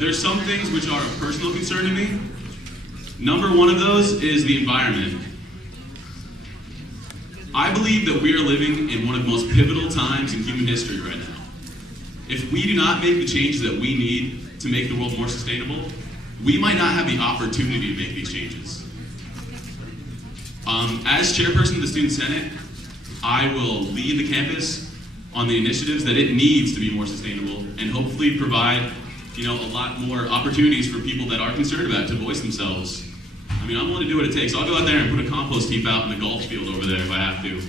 there's some things which are of personal concern to me. Number one of those is the environment. I believe that we are living in one of the most pivotal times in human history right now. If we do not make the changes that we need to make the world more sustainable, we might not have the opportunity to make these changes. As chairperson of the Student Senate, I will lead the campus on the initiatives that it needs to be more sustainable and hopefully provide, a lot more opportunities for people that are concerned about it to voice themselves. I'm willing to do what it takes. I'll go out there and put a compost heap out in the golf field over there if I have to.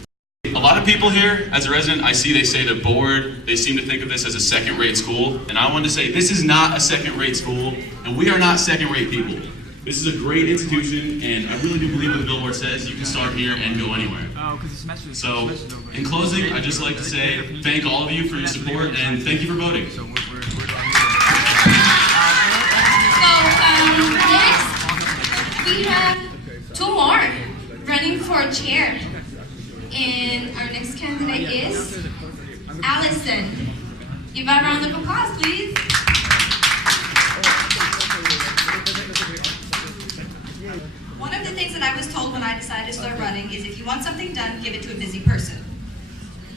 A lot of people here, as a resident, I see they say they're bored. They seem to think of this as a second-rate school. And I wanted to say, this is not a second-rate school, and we are not second-rate people. This is a great institution, and I really do believe what the billboard says. You can start here and go anywhere. So, in closing, I'd just like to say thank all of you for your support, and thank you for voting. Next, we have two more running for chair. And our next candidate is Allison. Give a round of applause, please. One of the things that I was told when I decided to start running is if you want something done, give it to a busy person.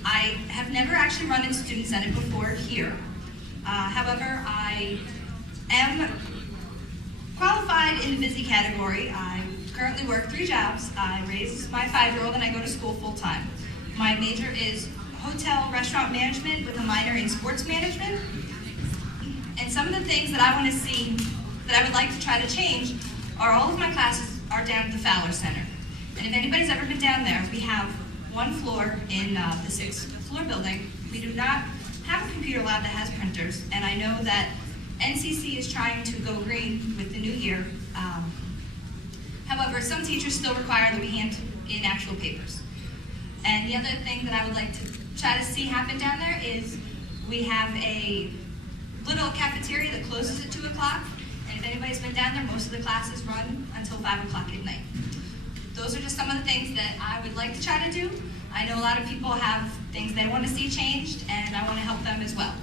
I have never actually run in Student Senate before here. However, I am qualified in the busy category. I currently work 3 jobs. I raise my 5-year-old and I go to school full-time. My major is hotel restaurant management with a minor in sports management. And some of the things that I want to see that I would like to try to change are all of my classes are down at the Fowler Center. And if anybody's ever been down there, we have one floor in the 6th floor building. We do not have a computer lab that has printers, and I know that NCC is trying to go green with the new year. However, some teachers still require that we hand in actual papers. And the other thing that I would like to try to see happen down there is we have a little cafeteria that closes at 2 o'clock. And if anybody's been down there, most of the classes run until 5 o'clock at night. Those are just some of the things that I would like to try to do. I know a lot of people have things they want to see changed, and I want to help them as well.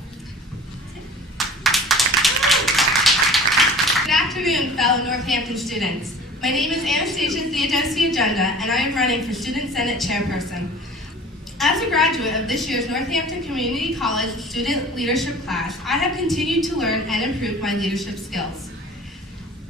Good afternoon, fellow Northampton students. My name is Anastasia Theodosia-Agenda, and I am running for Student Senate Chairperson. As a graduate of this year's Northampton Community College Student Leadership class, I have continued to learn and improve my leadership skills.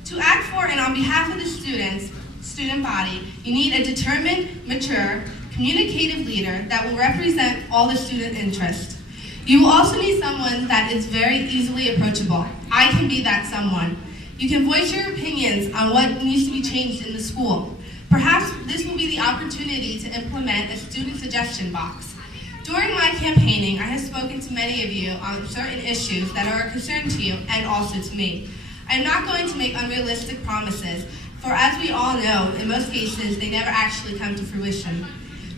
To act for and on behalf of the student body, you need a determined, mature, communicative leader that will represent all the student interests. You will also need someone that is very easily approachable. I can be that someone. You can voice your opinions on what needs to be changed in the school. Perhaps this will be the opportunity to implement a student suggestion box. During my campaigning, I have spoken to many of you on certain issues that are a concern to you and also to me. I am not going to make unrealistic promises, for as we all know, in most cases, they never actually come to fruition.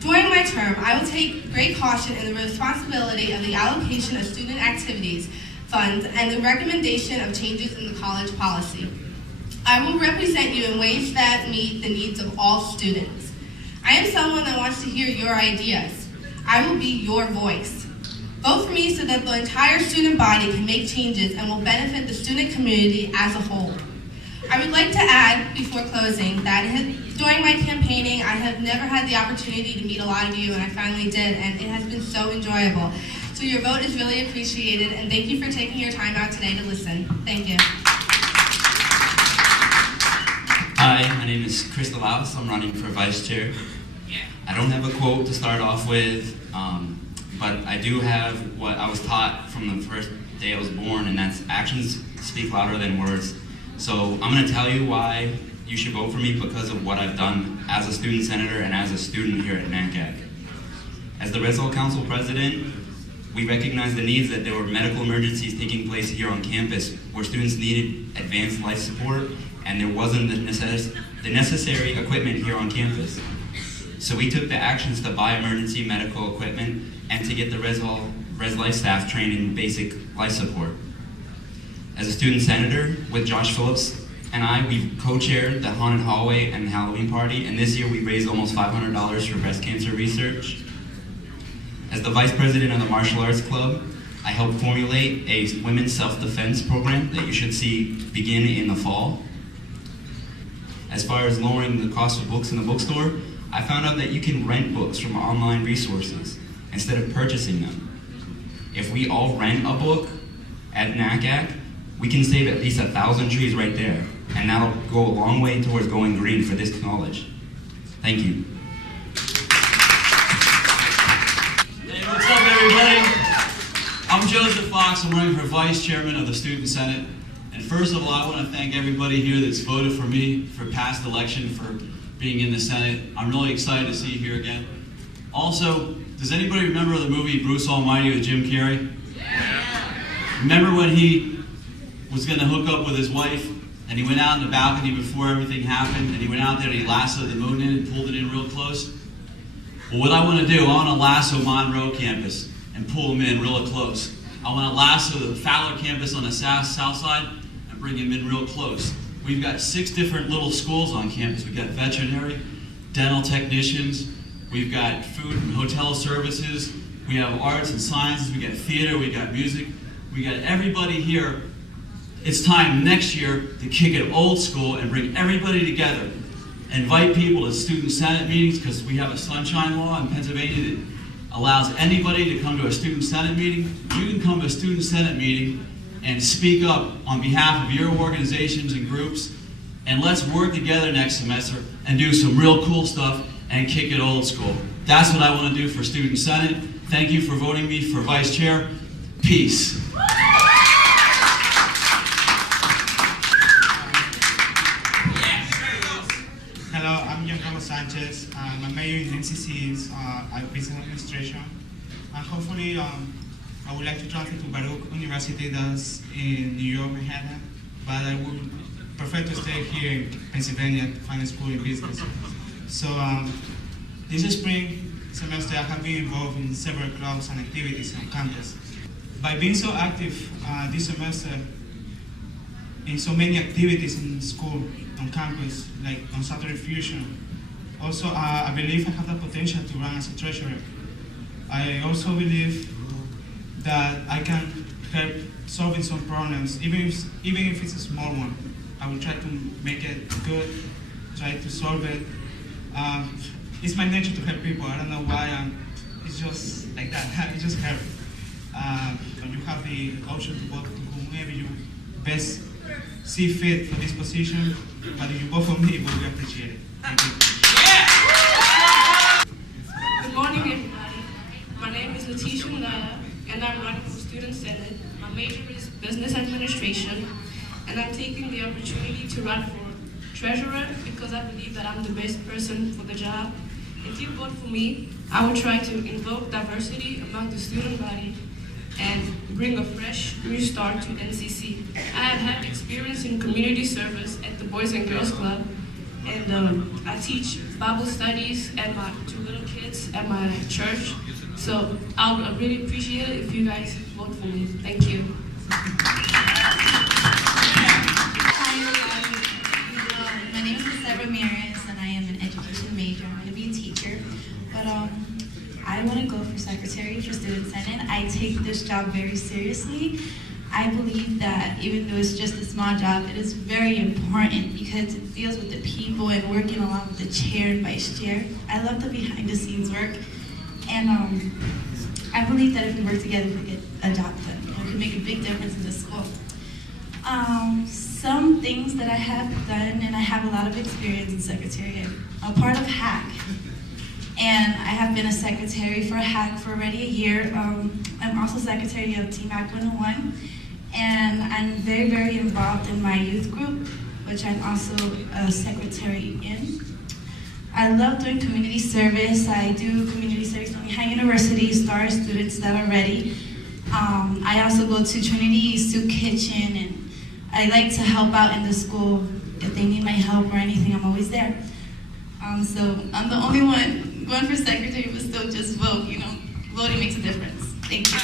During my term, I will take great caution in the responsibility of the allocation of student activities funds and the recommendation of changes in the college policy. I will represent you in ways that meet the needs of all students. I am someone that wants to hear your ideas. I will be your voice. Vote for me so that the entire student body can make changes and will benefit the student community as a whole. I would like to add, before closing, that during my campaigning, I have never had the opportunity to meet a lot of you, and I finally did, and it has been so enjoyable. So your vote is really appreciated, and thank you for taking your time out today to listen. Thank you. Hi, my name is Chris DeLaus. I'm running for vice chair. I don't have a quote to start off with, but I do have what I was taught from the first day I was born, and that's actions speak louder than words. So I'm going to tell you why you should vote for me because of what I've done as a student senator and as a student here at NANCAC. As the Res Hall Council president, we recognized the needs that there were medical emergencies taking place here on campus where students needed advanced life support and there wasn't the necessary equipment here on campus. So we took the actions to buy emergency medical equipment and to get the Res Life staff trained in basic life support. As a student senator with Josh Phillips and I, we co-chaired the Haunted Hallway and Halloween Party, and this year we raised almost $500 for breast cancer research. As the vice president of the Martial Arts Club, I helped formulate a women's self-defense program that you should see begin in the fall. As far as lowering the cost of books in the bookstore, I found out that you can rent books from online resources instead of purchasing them. If we all rent a book at NACAC, we can save at least 1,000 trees right there, and that'll go a long way towards going green for this college. Thank you. Hey, what's up, everybody? I'm Joseph Fox. I'm running for Vice Chairman of the Student Senate. And first of all, I want to thank everybody here that's voted for me for past election for being in the Senate. I'm really excited to see you here again. Also, does anybody remember the movie Bruce Almighty with Jim Carrey? Yeah. Remember when he was going to hook up with his wife and he went out in the balcony before everything happened and he went out there and he lassoed the moon in and pulled it in real close? Well, what I want to do, I want to lasso Monroe campus and pull them in real close. I want to lasso the Fowler campus on the south side and bring them in real close. We've got 6 different little schools on campus. We've got veterinary, dental technicians, we've got food and hotel services, we have arts and sciences, we got theater, we got music, we got everybody here. It's time next year to kick it old school and bring everybody together. Invite people to student senate meetings because we have a sunshine law in Pennsylvania that allows anybody to come to a student senate meeting. You can come to a student senate meeting and speak up on behalf of your organizations and groups, and let's work together next semester and do some real cool stuff and kick it old school. That's what I want to do for Student Senate. Thank you for voting me for Vice Chair. Peace. Hello, I'm Giancarlo Sanchez. My major in NCC is Business Administration. And hopefully, I would like to transfer to Baruch University that's in New York, Manhattan, but I would prefer to stay here in Pennsylvania to find a school in business. So this spring semester, I have been involved in several clubs and activities on campus. By being so active this semester in so many activities in school, on campus, like on Saturday Fusion, also I believe I have the potential to run as a treasurer. I also believe that I can help solving some problems, even if it's a small one. I will try to make it good, try to solve it. It's my nature to help people. I don't know why. It's just like that. It just helps. You have the option to vote to whomever you best see fit for this position. But if you vote for me, we will appreciate it. Thank you. Good morning, everybody. My name is Letitia Naya, and I'm running for Student Senate. My major is Business Administration, and I'm taking the opportunity to run for treasurer because I believe that I'm the best person for the job. If you vote for me, I will try to invoke diversity among the student body and bring a fresh new start to NCC. I have had experience in community service at the Boys and Girls Club, and I teach Bible studies at my 2 little kids at my church. So I would really appreciate it if you guys vote for me. Thank you. Hi, my name is Sarah Ramirez, and I am an education major. I'm going to be a teacher, but I want to go for secretary for Student Senate. I take this job very seriously. I believe that even though it's just a small job, it is very important because it deals with the people and working along with the chair and vice chair. I love the behind the scenes work, and I believe that if we work together, we get a job done. We can make a big difference in the school. Some things that I have done, and I have a lot of experience in secretariat. I'm part of HAC, and I have been a secretary for HAC for already a year. I'm also secretary of Team Act 101, and I'm very, very involved in my youth group, which I'm also a secretary in. I love doing community service. I do community service at Lehigh University, STAR students that are ready. I also go to Trinity Soup Kitchen, and I like to help out in the school. If they need my help or anything, I'm always there. So I'm the only one going for secretary, but still just vote, you know. Voting makes a difference. Thank you.